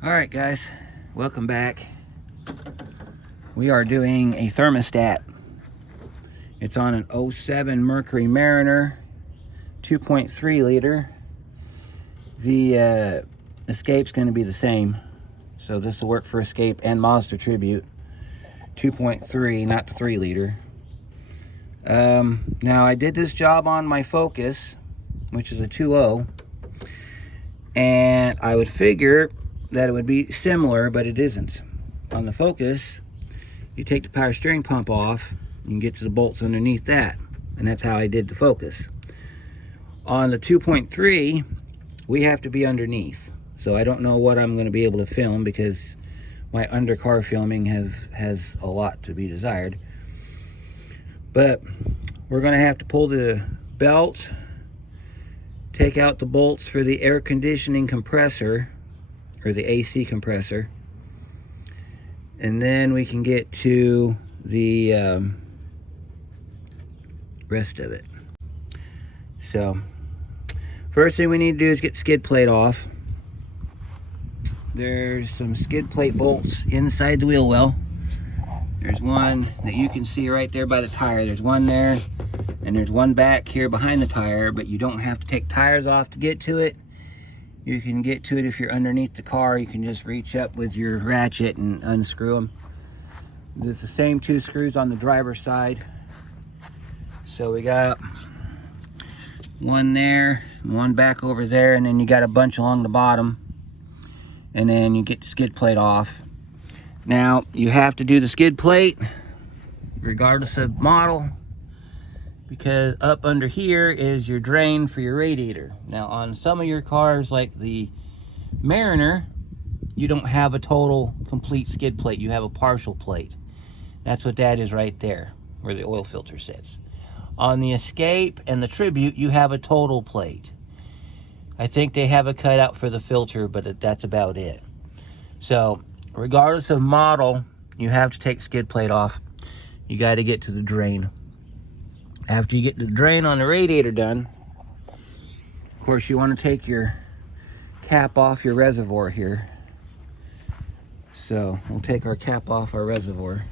All right, guys, welcome back. We are doing a thermostat. It's on an 07 Mercury Mariner, 2.3 liter. The escape's going to be the same, so this will work for Escape and Mazda Tribute. 2.3, not the 3 liter. Now I did this job on my Focus, which is a 2.0, and I would figure that it would be similar, but it isn't. On the Focus, you take the power steering pump off, you can get to the bolts underneath that, and that's how I did the Focus. On the 2.3, we have to be underneath, so I don't know what I'm going to be able to film because my undercar filming has a lot to be desired. But we're going to have to pull the belt, take out the bolts for the air conditioning compressor, or the AC compressor, and then we can get to the rest of it. So first thing we need to do is get the skid plate off. There's some skid plate bolts inside the wheel well. There's one that you can see right there by the tire. There's one there, and there's one back here behind the tire, but you don't have to take tires off to get to it. You can get to it if you're underneath the car. You can just reach up with your ratchet and unscrew them. It's the same two screws on the driver's side. So we got one there, one back over there, and then you got a bunch along the bottom. And then you get the skid plate off. Now, you have to do the skid plate regardless of model, because up under here is your drain for your radiator. Now, on some of your cars like the Mariner, you don't have a total complete skid plate, you have a partial plate. That's what that is right there, where the oil filter sits. On the Escape and the Tribute, you have a total plate. I think they have a cutout for the filter, but that's about it. So, regardless of model, you have to take skid plate off. You got to get to the drain. After you get the drain on the radiator done, of course, you want to take your cap off your reservoir here. So, we'll take our cap off our reservoir.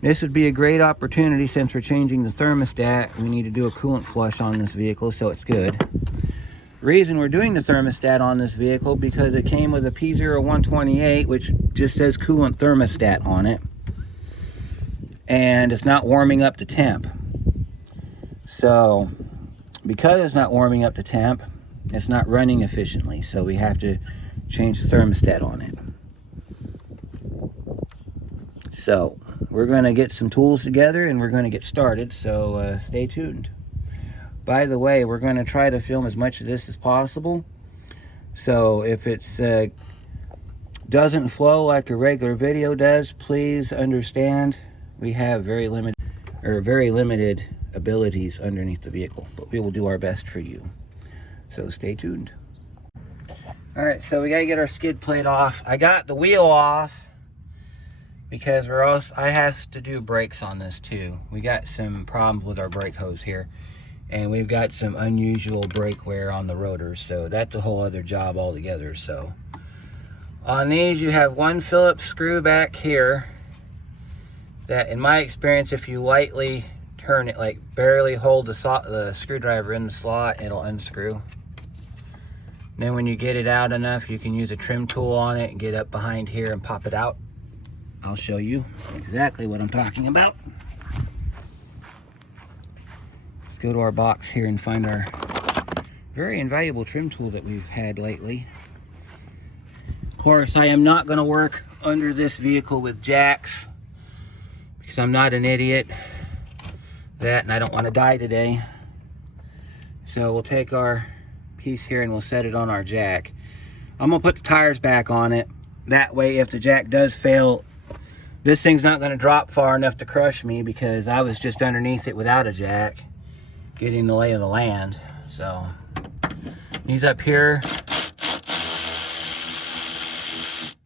This would be a great opportunity, since we're changing the thermostat. We need to do a coolant flush on this vehicle so it's good. Reason we're doing the thermostat on this vehicle, because it came with a P0128, which just says coolant thermostat on it, and it's not warming up the temp. So because it's not warming up the temp, it's not running efficiently, so we have to change the thermostat on it. So we're going to get some tools together and we're going to get started, so stay tuned. By the way, we're going to try to film as much of this as possible. So if it's doesn't flow like a regular video does, please understand we have very limited abilities underneath the vehicle, but we will do our best for you. So stay tuned. All right, so we got to get our skid plate off. I got the wheel off because I have to do brakes on this too. We got some problems with our brake hose here. And we've got some unusual brake wear on the rotors, so that's a whole other job altogether. So on these, you have one Phillips screw back here that, in my experience, if you lightly turn it, like barely hold the screwdriver in the slot, it'll unscrew. Then when you get it out enough, you can use a trim tool on it and get up behind here and pop it out. I'll show you exactly what I'm talking about. Go to our box here and find our very invaluable trim tool that we've had lately. Of course, I am not going to work under this vehicle with jacks because I'm not an idiot. And I don't want to die today. So we'll take our piece here and we'll set it on our jack. I'm going to put the tires back on it. That way, if the jack does fail, this thing's not going to drop far enough to crush me, because I was just underneath it without a jack, getting the lay of the land. So these up here,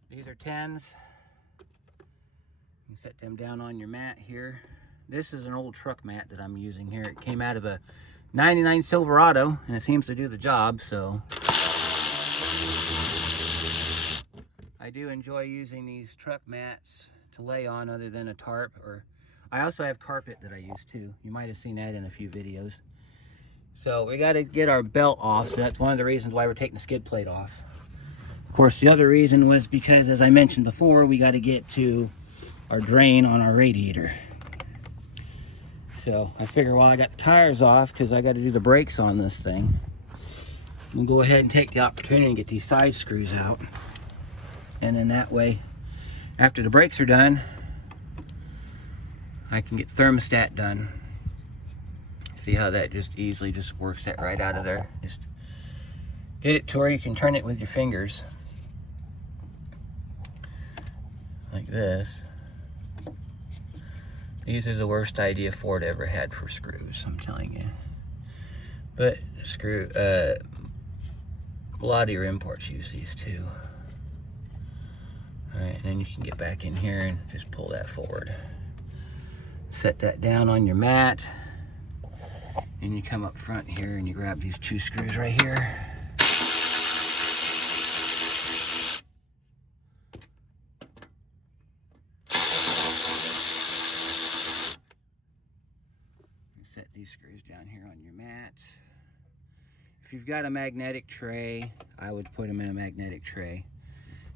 these are 10s. You set them down on your mat here. This is an old truck mat that I'm using here. It came out of a 99 Silverado and it seems to do the job. So I do enjoy using these truck mats to lay on other than a tarp, or I also have carpet that I use too. You might have seen that in a few videos. So we got to get our belt off, so that's one of the reasons why we're taking the skid plate off. Of course, the other reason was because, as I mentioned before, we got to get to our drain on our radiator. So I figure while I got the tires off, because I got to do the brakes on this thing, we'll go ahead and take the opportunity and get these side screws out. And then that way, after the brakes are done, I can get the thermostat done. See how that just easily just works that right out of there. Just get it to where you can turn it with your fingers. Like this. These are the worst idea Ford ever had for screws, I'm telling you. But a lot of your imports use these too. Alright, and then you can get back in here and just pull that forward. Set that down on your mat. And you come up front here and you grab these two screws right here. Set these screws down here on your mat. If you've got a magnetic tray, I would put them in a magnetic tray.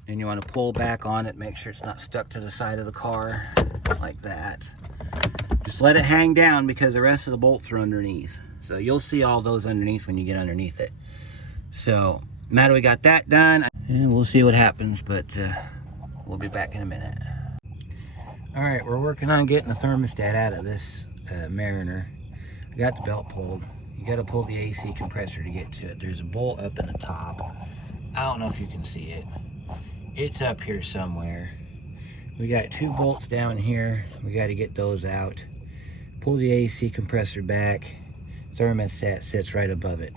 Then you want to pull back on it, make sure it's not stuck to the side of the car like that. Just let it hang down because the rest of the bolts are underneath. So you'll see all those underneath when you get underneath it. So now that we got that done, and we'll see what happens, but we'll be back in a minute. All right, we're working on getting the thermostat out of this Mariner. I got the belt pulled. You got to pull the AC compressor to get to it. There's a bolt up in the top. I don't know if you can see it. It's up here somewhere. We got two bolts down here. We got to get those out. Pull the AC compressor back. Thermostat sits right above it.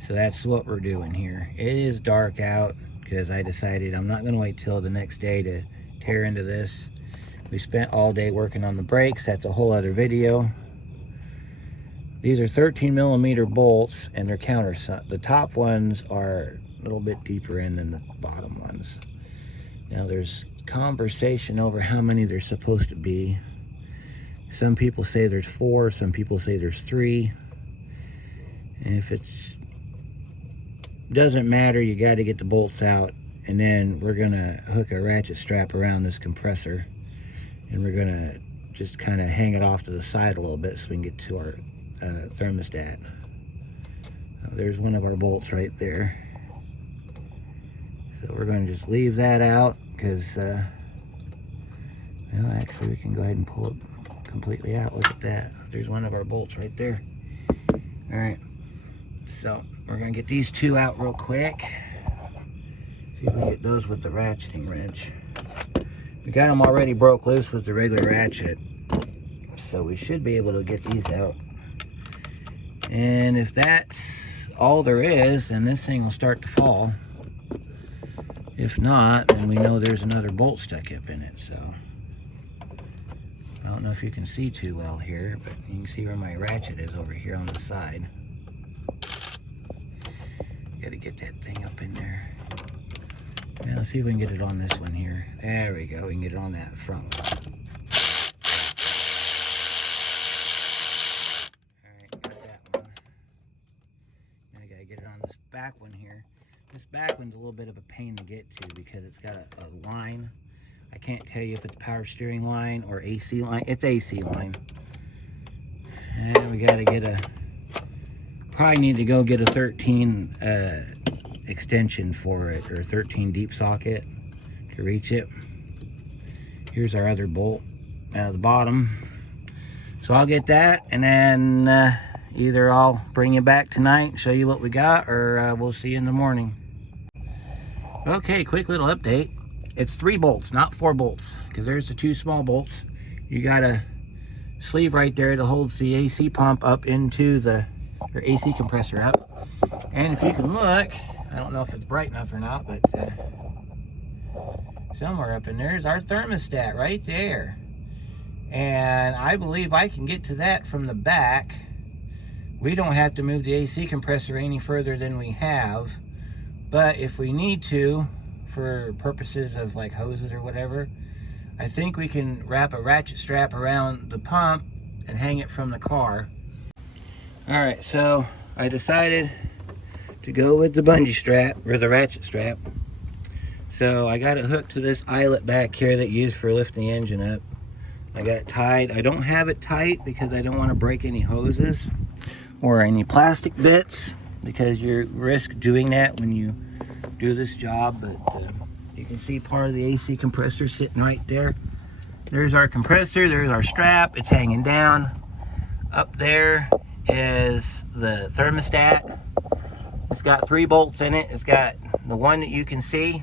So that's what we're doing here. It is dark out because I decided I'm not going to wait till the next day to tear into this. We spent all day working on the brakes. That's a whole other video. These are 13mm bolts and they're countersunk. The top ones are a little bit deeper in than the bottom ones. Now there's conversation over how many there's supposed to be. Some people say there's 4, some people say there's 3. And if it's doesn't matter, you got to get the bolts out, and then we're gonna hook a ratchet strap around this compressor, and we're gonna just kind of hang it off to the side a little bit so we can get to our thermostat. There's one of our bolts right there. So we're going to just leave that out because, well, actually we can go ahead and pull it completely out. Look at that. There's one of our bolts right there. All right. So we're going to get these two out real quick. See if we can get those with the ratcheting wrench. We got them already broke loose with the regular ratchet. So we should be able to get these out. And if that's all there is, then this thing will start to fall. If not, then we know there's another bolt stuck up in it. So I don't know if you can see too well here, but you can see where my ratchet is over here on the side. Got to get that thing up in there. Now let's see if we can get it on this one here. There we go. We can get it on that front one. Back one here. This back one's a little bit of a pain to get to because it's got a line. I can't tell you if it's power steering line or AC line. It's AC line. And we got to get probably need to go get a 13 extension for it, or 13 deep socket to reach it. Here's our other bolt at the bottom. So I'll get that, and then either I'll bring you back tonight, show you what we got, or we'll see you in the morning. Okay, quick little update. It's 3 bolts, not 4 bolts, because there's the 2 small bolts. You got a sleeve right there that holds the AC pump up into or AC compressor up. And if you can look, I don't know if it's bright enough or not, but somewhere up in there is our thermostat right there. And I believe I can get to that from the back. We don't have to move the AC compressor any further than we have. But if we need to, for purposes of like hoses or whatever. I think we can wrap a ratchet strap around the pump and hang it from the car. All right, so I decided to go with the bungee strap, or the ratchet strap. So I got it hooked to this eyelet back here that you use for lifting the engine up. I got it tied. I don't have it tight because I don't want to break any hoses or any plastic bits, because you risk doing that when you do this job. But you can see part of the AC compressor sitting right there. There's our compressor, there's our strap, it's hanging down. Up there is the thermostat. It's got 3 bolts in it. It's got the one that you can see.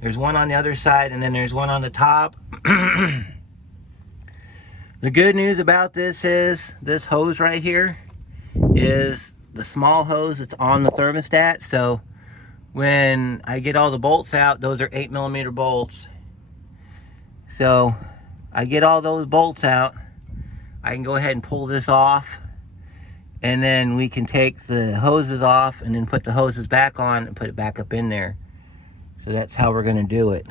There's one on the other side, and then there's one on the top. The good news about this is this hose right here is the small hose that's on the thermostat. So when I get all the bolts out, those are 8mm bolts. So I get all those bolts out, I can go ahead and pull this off, and then we can take the hoses off and then put the hoses back on and put it back up in there. So that's how we're going to do it.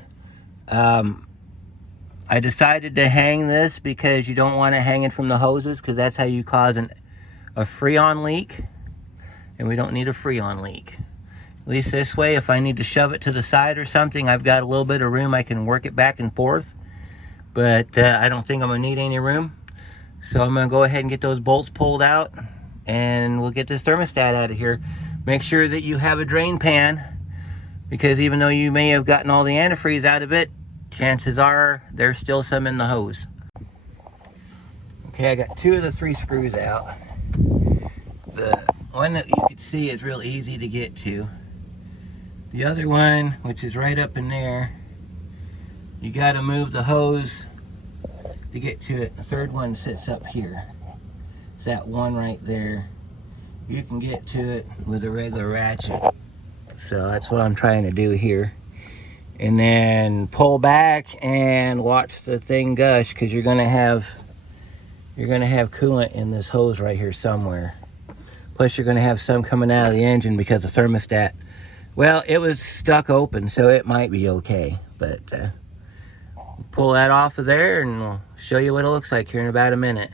I decided to hang this because you don't want to hang it from the hoses, because that's how you cause a Freon leak, and we don't need a Freon leak. At least this way, if I need to shove it to the side or something, I've got a little bit of room. I can work it back and forth, but I don't think I'm going to need any room. So I'm going to go ahead and get those bolts pulled out, and we'll get this thermostat out of here. Make sure that you have a drain pan, because even though you may have gotten all the antifreeze out of it, chances are there's still some in the hose. Okay, I got 2 of the 3 screws out. The one that you can see is real easy to get to. The other one, which is right up in there, you got to move the hose to get to it. The third one sits up here. It's that one right there. You can get to it with a regular ratchet. So that's what I'm trying to do here. And then pull back and watch the thing gush, because you're gonna have coolant in this hose right here somewhere. Plus you're gonna have some coming out of the engine because the thermostat, well, it was stuck open, so it might be okay. But pull that off of there and we'll show you what it looks like here in about a minute.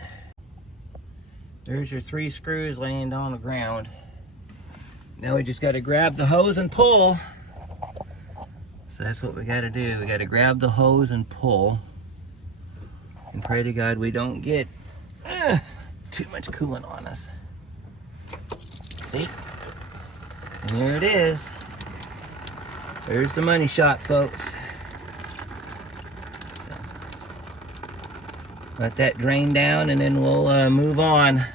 There's your 3 screws laying on the ground. Now we just got to grab the hose and pull. So that's what we got to do. We got to grab the hose and pull, and pray to God we don't get too much coolant on us. See? And there it is. There's the money shot, folks. Let that drain down, and then we'll move on.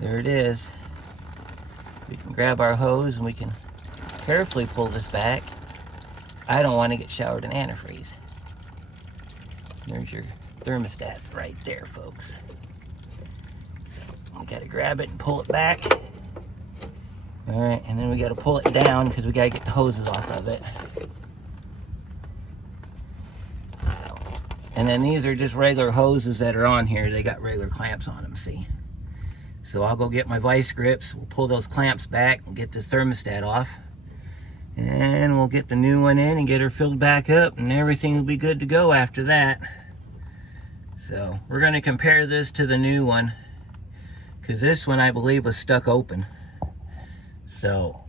There it is. We can grab our hose and we can carefully pull this back. I don't want to get showered in antifreeze. There's your thermostat right there, folks. So we got to grab it and pull it back. All right, and then we got to pull it down because we got to get the hoses off of it. So, and then these are just regular hoses that are on here. They got regular clamps on them, see? So I'll go get my vice grips. We'll pull those clamps back and get this thermostat off. And we'll get the new one in and get her filled back up, and everything will be good to go after that. So we're going to compare this to the new one, because this one I believe was stuck open. So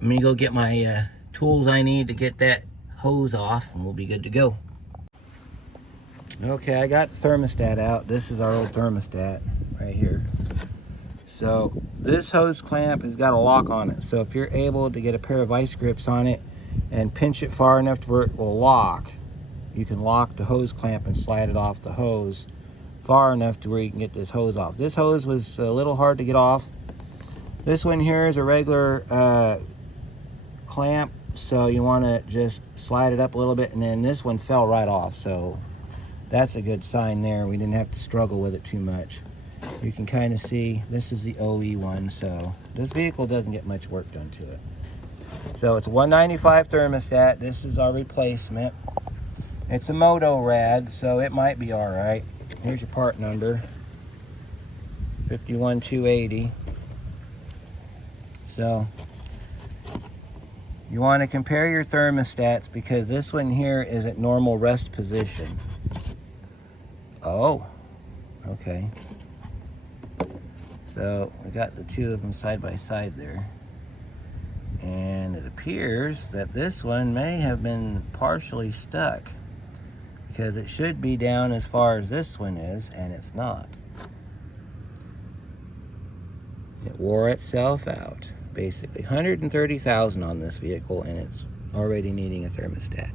I'm going to go get my tools I need to get that hose off, and we'll be good to go. Okay, I got the thermostat out. This is our old thermostat right here. So this hose clamp has got a lock on it. So if you're able to get a pair of vice grips on it and pinch it far enough to where it will lock, you can lock the hose clamp and slide it off the hose far enough to where you can get this hose off. This hose was a little hard to get off. This one here is a regular clamp, so you want to just slide it up a little bit, and then this one fell right off. So that's a good sign there. We didn't have to struggle with it too much. You can kind of see this is the OE one, so this vehicle doesn't get much work done to it. So it's a 195 thermostat. This is our replacement. It's a Moto Rad, so it might be all right. Here's your part number, 51280. So You want to compare your thermostats because this one here is at normal rest position. Oh, okay. So we got the two of them side by side there. And it appears that this one may have been partially stuck because it should be down as far as this one is, and it's not. It wore itself out, basically. 130,000 on this vehicle, and it's already needing a thermostat.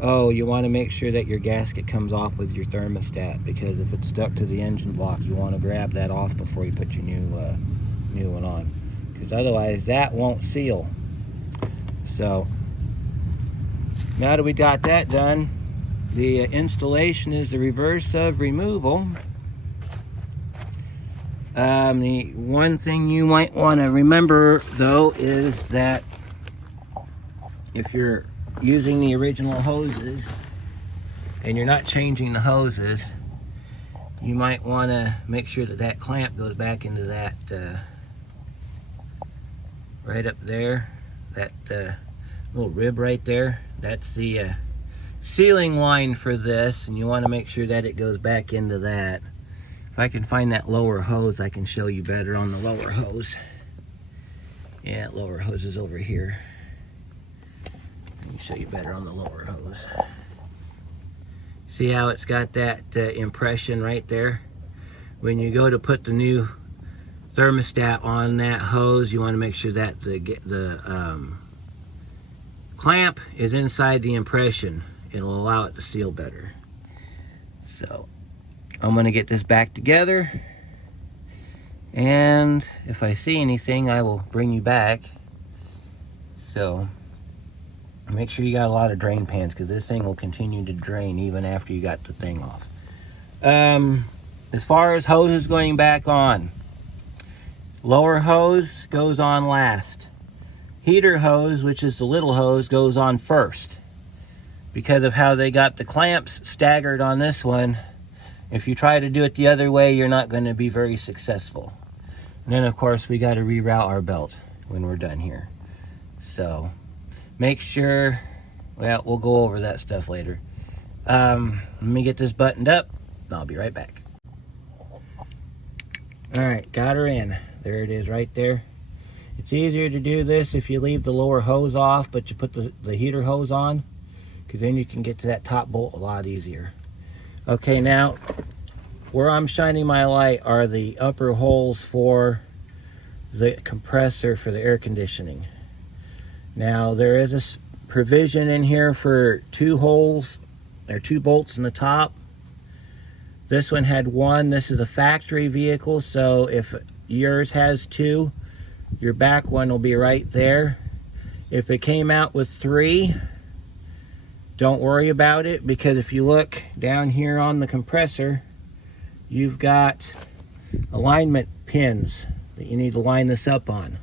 Oh, you want to make sure that your gasket comes off with your thermostat, because if it's stuck to the engine block, you want to grab that off before you put your new one on, because otherwise that won't seal. So now that we got that done, the installation is the reverse of removal. The one thing you might want to remember though is that if you're using the original hoses and you're not changing the hoses, you might want to make sure that that clamp goes back into that right up there, that little rib right there. That's the sealing line for this, and you want to make sure that it goes back into that. If I can find that lower hose, I can show you better on the lower hose. Yeah, lower hose is over here. Let me show you better on the lower hose. See how it's got that impression right there? When you go to put the new thermostat on that hose, you want to make sure that the clamp is inside the impression. It'll allow it to seal better. So I'm going to get this back together, and if I see anything, I will bring you back. So make sure you got a lot of drain pans, because this thing will continue to drain even after you got the thing off. As far as hoses going back on, lower hose goes on last. Heater hose, which is the little hose, goes on first. Because of how they got the clamps staggered on this one, if you try to do it the other way, you're not going to be very successful. And then of course we got to reroute our belt when we're done here. So make sure, well, we'll go over that stuff later. Let me get this buttoned up, and I'll be right back. Alright, got her in. There it is right there. It's easier to do this if you leave the lower hose off, but you put the heater hose on, because then you can get to that top bolt a lot easier. Okay, now where I'm shining my light are the upper holes for the compressor for the air conditioning. Now there is a provision in here for 2 holes. There are 2 bolts in the top. This one had 1. This is a factory vehicle, so if yours has 2, your back one will be right there. If it came out with 3, don't worry about it, because if you look down here on the compressor, you've got alignment pins that you need to line this up on.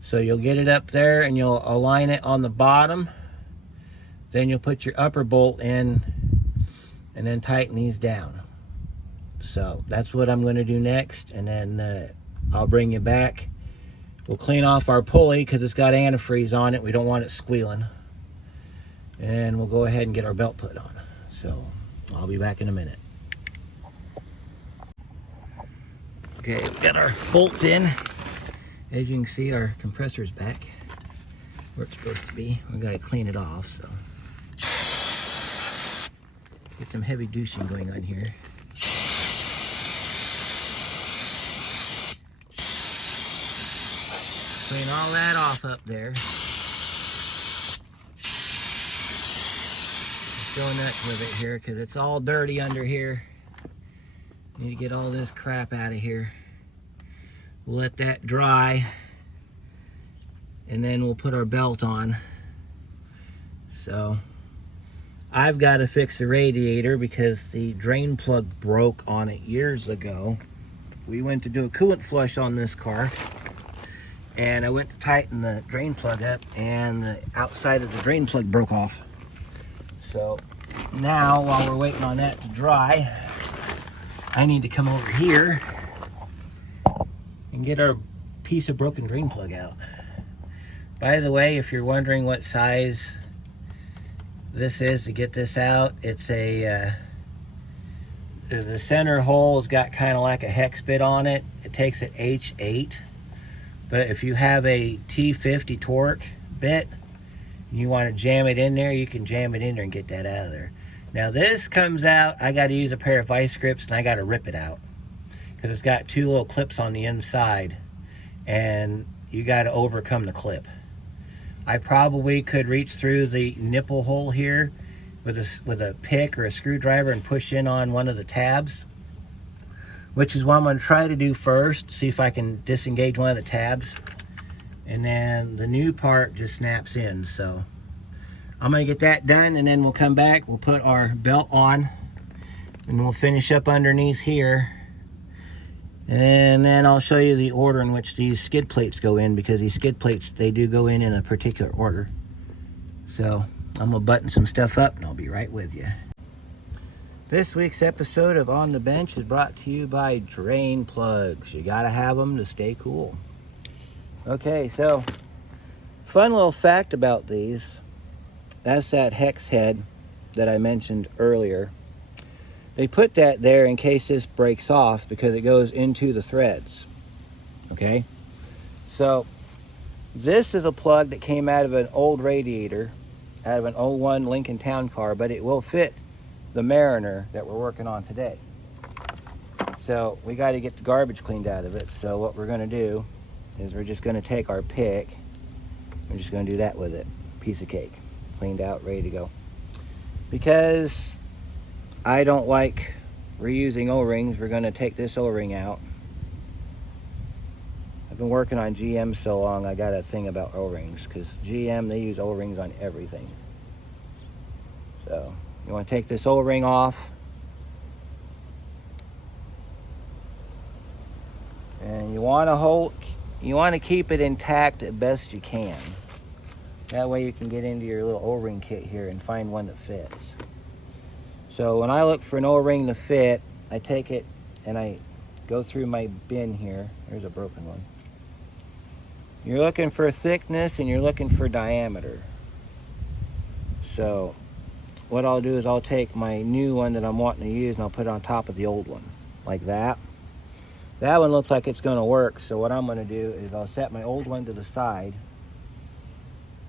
So you'll get it up there and you'll align it on the bottom. Then you'll put your upper bolt in and then tighten these down. So that's what I'm going to do next, and then I'll bring you back. We'll clean off our pulley because it's got antifreeze on it. We don't want it squealing. And we'll go ahead and get our belt put on. So I'll be back in a minute. Okay, we got our bolts in. As you can see, our compressor's back where it's supposed to be. We gotta clean it off, so get some heavy douching going on here. Clean all that off up there. Go nuts with it here because it's all dirty under here. Need to get all this crap out of here. We'll let that dry, and then we'll put our belt on. So I've got to fix the radiator because the drain plug broke on it years ago. We went to do a coolant flush on this car, and I went to tighten the drain plug up, and the outside of the drain plug broke off. So now, while we're waiting on that to dry, I need to come over here and get our piece of broken drain plug out. By the way, if you're wondering what size this is to get this out, it's a the center hole's got kind of like a hex bit on it. It takes an H8, but if you have a T50 torque bit, you want to jam it in there, you can jam it in there and get that out of there. Now this comes out, I got to use a pair of vice grips and I got to rip it out because it's got two little clips on the inside and you got to overcome the clip. I probably could reach through the nipple hole here with a pick or a screwdriver and push in on one of the tabs, which is what I'm going to try to do first, see if I can disengage one of the tabs. And then the new part just snaps in. So I'm going to get that done and then we'll come back, we'll put our belt on and we'll finish up underneath here. And then I'll show you the order in which these skid plates go in, because these skid plates, they do go in a particular order. So I'm gonna button some stuff up and I'll be right with you. This week's episode of On the Bench is brought to you by drain plugs. You gotta have them to stay cool. Okay, so fun little fact about these, that's that hex head that I mentioned earlier. They put that there in case this breaks off because it goes into the threads. Okay, so this is a plug that came out of an old radiator, out of an 01 Lincoln Town Car, but it will fit the Mariner that we're working on today. So we got to get the garbage cleaned out of it. So what we're going to do is we're just going to take our pick. We're just going to do that with it. Piece of cake. Cleaned out, ready to go. Because I don't like reusing O-rings, we're going to take this O-ring out. I've been working on GM so long, I got a thing about O-rings, because GM, they use O-rings on everything. So you want to take this O-ring off. And you want to keep it intact as best you can. That way you can get into your little O-ring kit here and find one that fits. So when I look for an O-ring to fit, I take it and I go through my bin here. There's a broken one. You're looking for thickness and you're looking for diameter. So what I'll do is I'll take my new one that I'm wanting to use and I'll put it on top of the old one, like that. That one looks like it's going to work, so what I'm going to do is I'll set my old one to the side.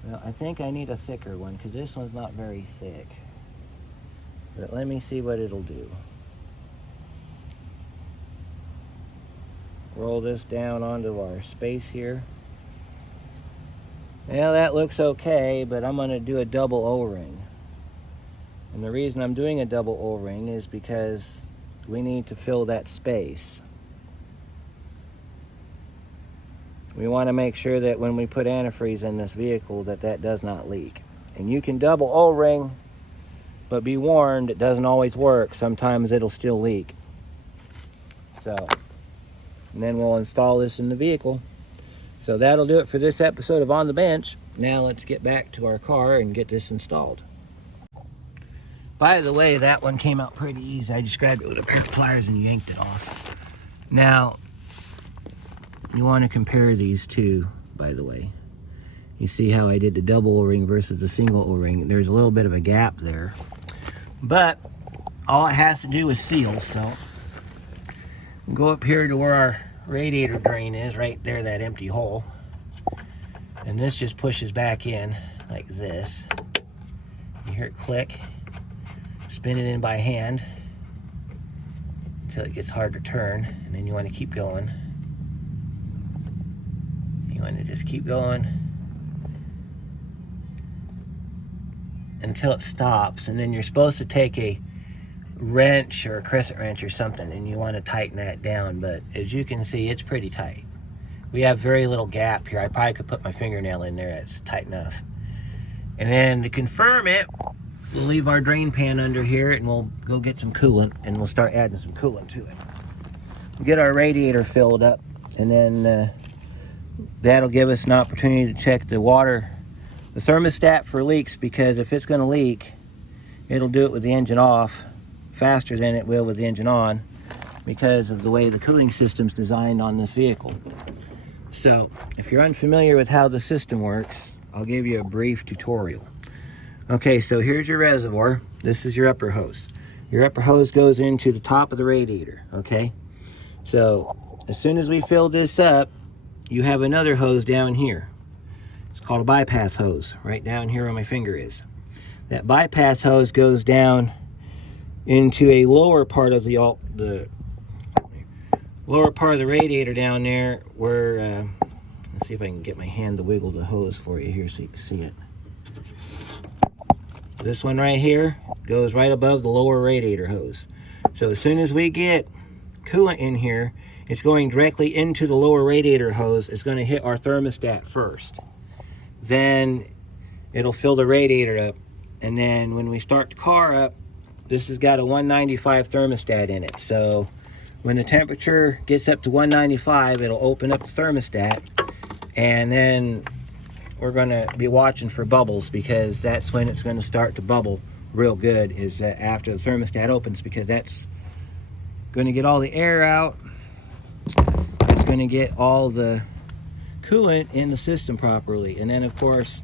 Well, I think I need a thicker one because this one's not very thick. But let me see what it'll do. Roll this down onto our space here. Now that looks okay, but I'm going to do a double O-ring. And the reason I'm doing a double O-ring is because we need to fill that space. We want to make sure that when we put antifreeze in this vehicle that does not leak. And you can double O-ring, but be warned, it doesn't always work. Sometimes it'll still leak. So, and then we'll install this in the vehicle. So that'll do it for this episode of On the Bench. Now let's get back to our car and get this installed. By the way, that one came out pretty easy. I just grabbed it with a pair of pliers and yanked it off. Now, you want to compare these two, by the way. You see how I did the double O-ring versus the single O-ring. There's a little bit of a gap there. But all it has to do is seal. So go up here to where our radiator drain is, right there, that empty hole. And this just pushes back in like this. You hear it click. Spin it in by hand until it gets hard to turn. And then you want to keep going. You want to just keep going until it stops, and then you're supposed to take a wrench or a crescent wrench or something and you want to tighten that down, but as you can see, it's pretty tight. We have very little gap here. I probably could put my fingernail in there. It's tight enough. And then to confirm it, we'll leave our drain pan under here and we'll go get some coolant and we'll start adding some coolant to it. We'll get our radiator filled up, and then that'll give us an opportunity to check the water, the thermostat for leaks, because if it's going to leak, it'll do it with the engine off faster than it will with the engine on because of the way the cooling system's designed on this vehicle. So if you're unfamiliar with how the system works, I'll give you a brief tutorial. Okay, so here's your reservoir. This is your upper hose. Your upper hose goes into the top of the radiator, okay? So as soon as we fill this up, you have another hose down here. It's called a bypass hose, right down here where my finger is. That bypass hose goes down into a lower part of the lower part of the radiator down there where, let's see if I can get my hand to wiggle the hose for you here so you can see it. This one right here goes right above the lower radiator hose. So as soon as we get coolant in here, it's going directly into the lower radiator hose. It's going to hit our thermostat first. Then it'll fill the radiator up. And then when we start the car up, this has got a 195 thermostat in it. So when the temperature gets up to 195, it'll open up the thermostat. And then we're going to be watching for bubbles, because that's when it's going to start to bubble real good, is that after the thermostat opens, because that's going to get all the air out. It's going to get all the coolant in the system properly. And then of course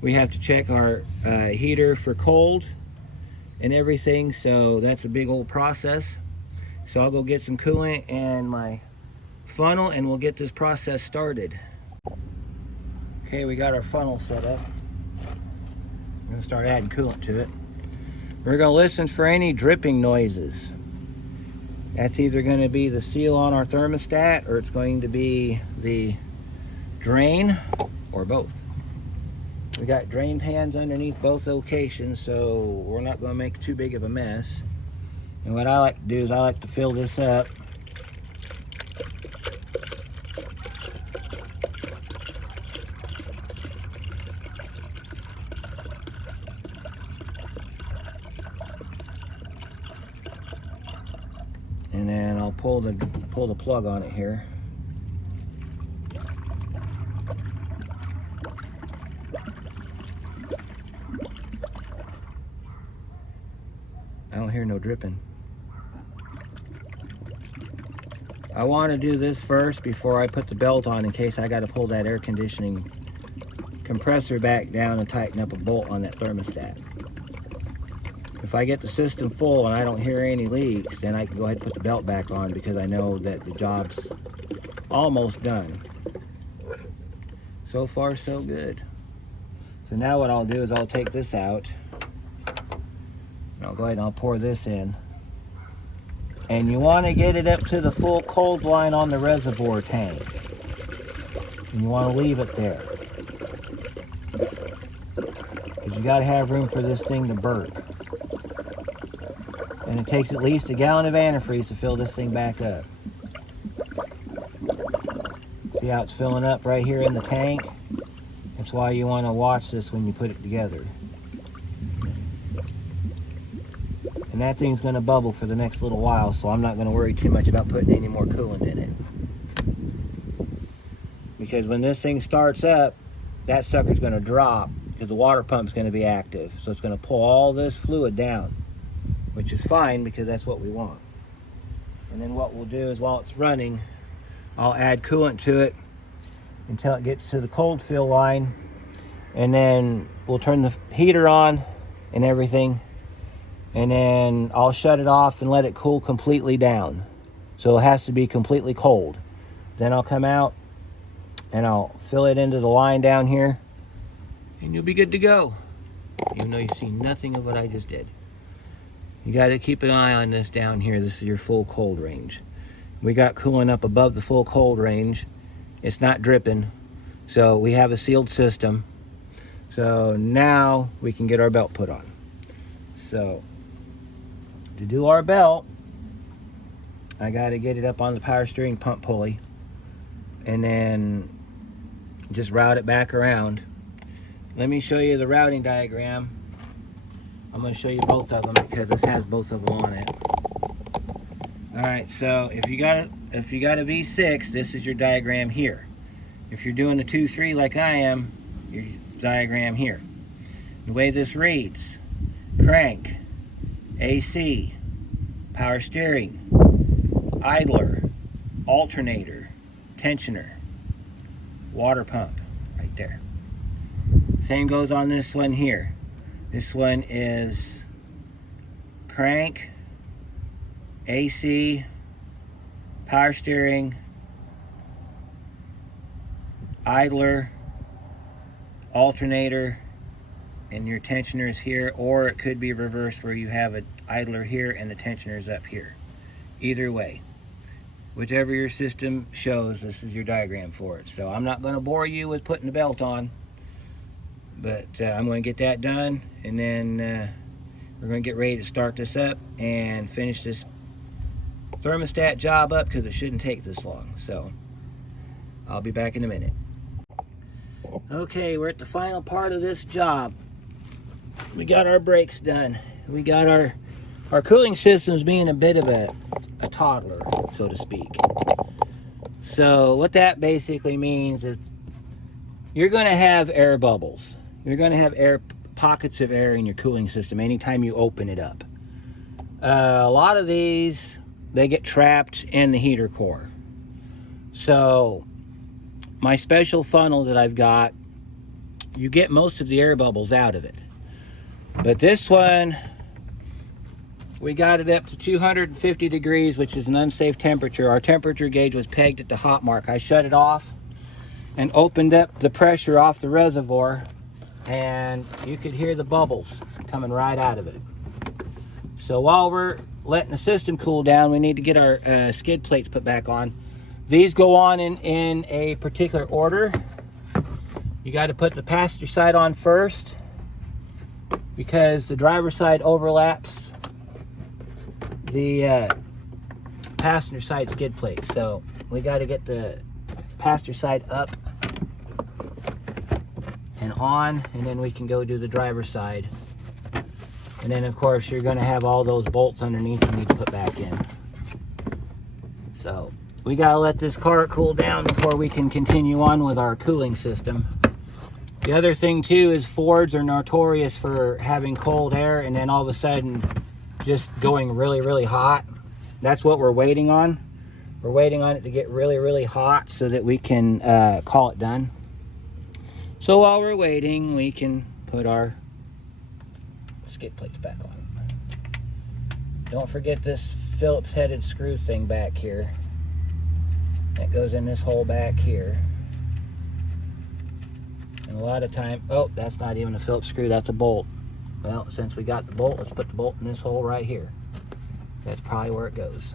we have to check our heater for cold and everything, so that's a big old process. So I'll go get some coolant and my funnel and we'll get this process started. Okay, we got our funnel set up. I'm going to start adding coolant to it. We're going to listen for any dripping noises. That's either going to be the seal on our thermostat, or it's going to be the drain, or both. We got drain pans underneath both locations, so we're not going to make too big of a mess. And what I like to do is I like to fill this up. And then I'll pull the plug on it here. I don't hear no dripping. I want to do this first before I put the belt on, in case I got to pull that air conditioning compressor back down and tighten up a bolt on that thermostat. If I get the system full and I don't hear any leaks, then I can go ahead and put the belt back on, because I know that the job's almost done. So far so good. So now what I'll do is I'll take this out. I'll go ahead and I'll pour this in. And you want to get it up to the full cold line on the reservoir tank. And you want to leave it there, because you got to have room for this thing to burp. And it takes at least a gallon of antifreeze to fill this thing back up. See how it's filling up right here in the tank? That's why you want to watch this when you put it together. And that thing's going to bubble for the next little while, so I'm not going to worry too much about putting any more coolant in it. Because when this thing starts up, that sucker's going to drop, because the water pump's going to be active. So it's going to pull all this fluid down, which is fine, because that's what we want. And then what we'll do is, while it's running, I'll add coolant to it until it gets to the cold fill line. And then we'll turn the heater on and everything. And then I'll shut it off and let it cool completely down. So it has to be completely cold. Then I'll come out and I'll fill it into the line down here, and you'll be good to go. Even though you see nothing of what I just did. You got to keep an eye on this down here. This is your full cold range. We got coolant up above the full cold range. It's not dripping. So we have a sealed system. So now we can get our belt put on. So to do our belt, I got to get it up on the power steering pump pulley and then just route it back around. Let me show you the routing diagram. I'm going to show you both of them, because this has both of them on it. Alright, so if you got a V6, this is your diagram here. If you're doing the 2.3 like I am, your diagram here. The way this reads: crank, AC, power steering, idler, alternator, tensioner. water pump right there. Same goes on this one here. This one is crank, AC, power steering, idler, alternator, and your tensioner is here, or it could be reversed where you have an idler here and the tensioner is up here. Either way, whichever your system shows, this is your diagram for it. So I'm not going to bore you with putting the belt on, but I'm going to get that done, and then we're going to get ready to start this up and finish this thermostat job up, because it shouldn't take this long. So I'll be back in a minute. Okay, we're at the final part of this job. We got our brakes done. We got our cooling systems being a bit of a toddler, so to speak. So what that basically means is you're going to have air bubbles. You're going to have pockets of air in your cooling system anytime you open it up. A lot of these, they get trapped in the heater core. So my special funnel that I've got, you get most of the air bubbles out of it. But this one, we got it up to 250 degrees, which is an unsafe temperature. Our temperature gauge was pegged at the hot mark. I shut it off and opened up the pressure off the reservoir, and you could hear the bubbles coming right out of it. So while we're letting the system cool down, we need to get our skid plates put back on. These go on in a particular order. You got to put the passenger side on first, because the driver's side overlaps the passenger side skid plate. So we got to get the passenger side up and on, and then we can go do the driver's side. And then of course you're going to have all those bolts underneath you need to put back in. So we got to let this car cool down before we can continue on with our cooling system. The other thing too is Fords are notorious for having cold air and then all of a sudden just going really, really hot. That's what we're waiting on. We're waiting on it to get really, really hot so that we can call it done. So while we're waiting, we can put our skid plates back on. Don't forget this Phillips headed screw thing back here. That goes in this hole back here. And a lot of time, oh, that's not even a Phillips screw, that's a bolt. Well, since we got the bolt, let's put the bolt in this hole right here. That's probably where it goes.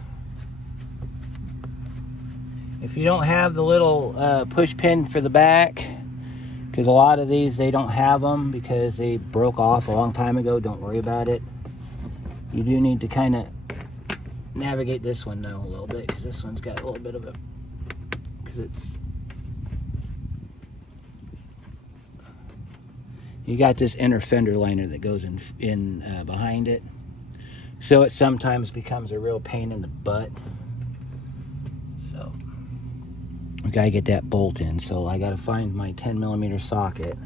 If you don't have the little push pin for the back, because a lot of these, they don't have them because they broke off a long time ago, don't worry about it. You do need to kind of navigate this one though a little bit, because this one's got a little bit of a, because it's, you got this inner fender liner that goes in behind it, so it sometimes becomes a real pain in the butt. So we gotta get that bolt in. So I gotta find my 10mm socket,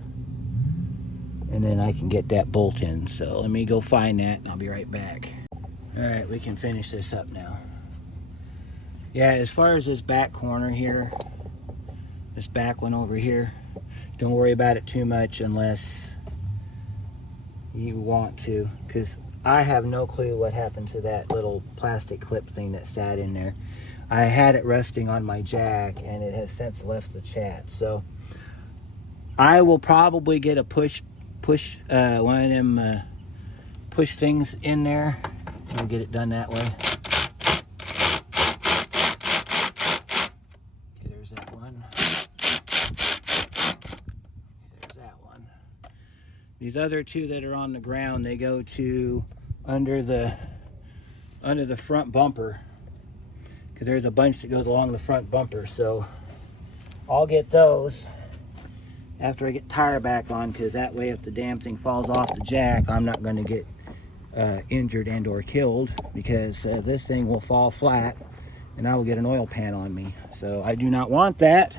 and then I can get that bolt in. So let me go find that and I'll be right back. All right, we can finish this up now. Yeah, as far as this back corner here, this back one over here, don't worry about it too much unless you want to, because I have no clue what happened to that little plastic clip thing that sat in there. I had it resting on my jack and it has since left the chat. So I will probably get a push one of them push things in there. We'll get it done that way. Okay, there's that one. There's that one. These other two that are on the ground, they go to under the front bumper, because there's a bunch that goes along the front bumper. So I'll get those after I get tire back on, because that way if the damn thing falls off the jack, I'm not going to get injured and or killed, because this thing will fall flat and I will get an oil pan on me. So I do not want that.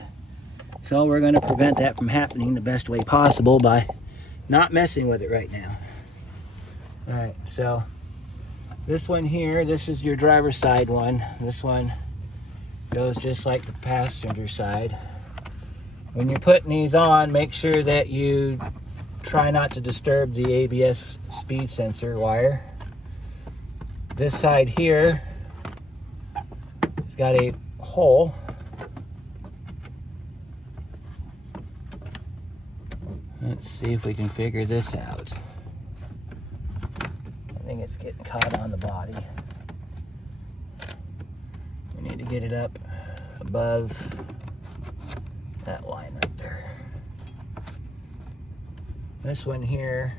So we're going to prevent that from happening the best way possible by not messing with it right now. All right, so this one here, this is your driver's side one. This one goes just like the passenger side. When you're putting these on, make sure that you try not to disturb the ABS speed sensor wire. This side here has got a hole. Let's see if we can figure this out. I think it's getting caught on the body. We need to get it up above that line right there. This one here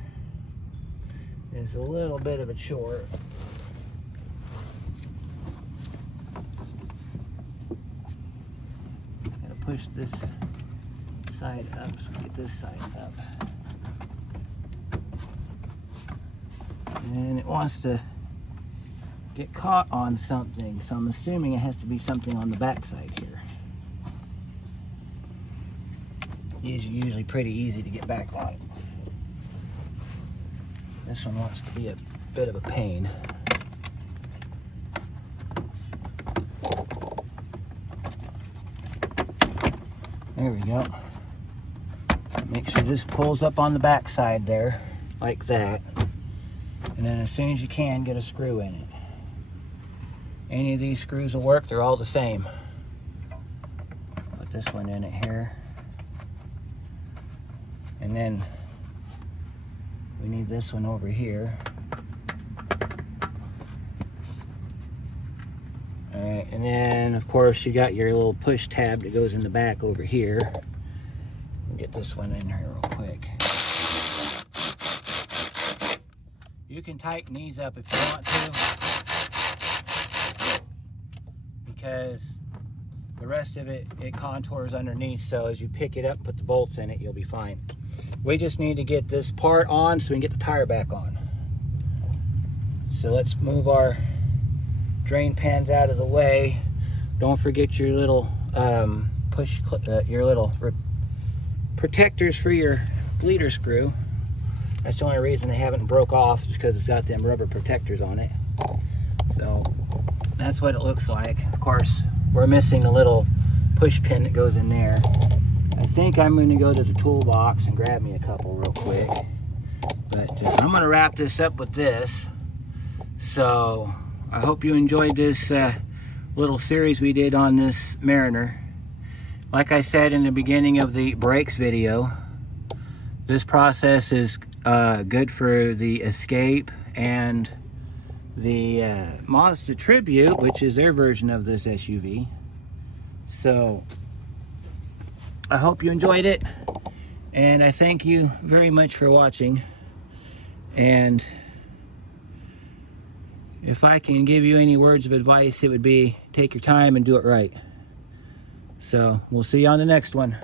is a little bit of a chore. Gotta push this side up so we get this side up. And it wants to get caught on something, so I'm assuming it has to be something on the back side here. Usually pretty easy to get back on it. This one wants to be a bit of a pain. There we go. Make sure this pulls up on the back side there, like that. And then as soon as you can, get a screw in it. Any of these screws will work, they're all the same. Put this one in it here. And then we need this one over here. All right, and then of course you got your little push tab that goes in the back over here. Get this one in here real quick. You can tighten these up if you want to, because the rest of it contours underneath, so as you pick it up, put the bolts in it, you'll be fine. We just need to get this part on so we can get the tire back on. So let's move our drain pans out of the way. Don't forget your little protectors for your bleeder screw. That's the only reason they haven't broke off, is because it's got them rubber protectors on it. So that's what it looks like. Of course, we're missing the little push pin that goes in there. I think I'm going to go to the toolbox and grab me a couple real quick. But I'm going to wrap this up with this. So I hope you enjoyed this little series we did on this Mariner. Like I said in the beginning of the brakes video, this process is good for the Escape and the Mazda Tribute, which is their version of this SUV. So I hope you enjoyed it, and I thank you very much for watching. And if I can give you any words of advice, it would be take your time and do it right. So we'll see you on the next one.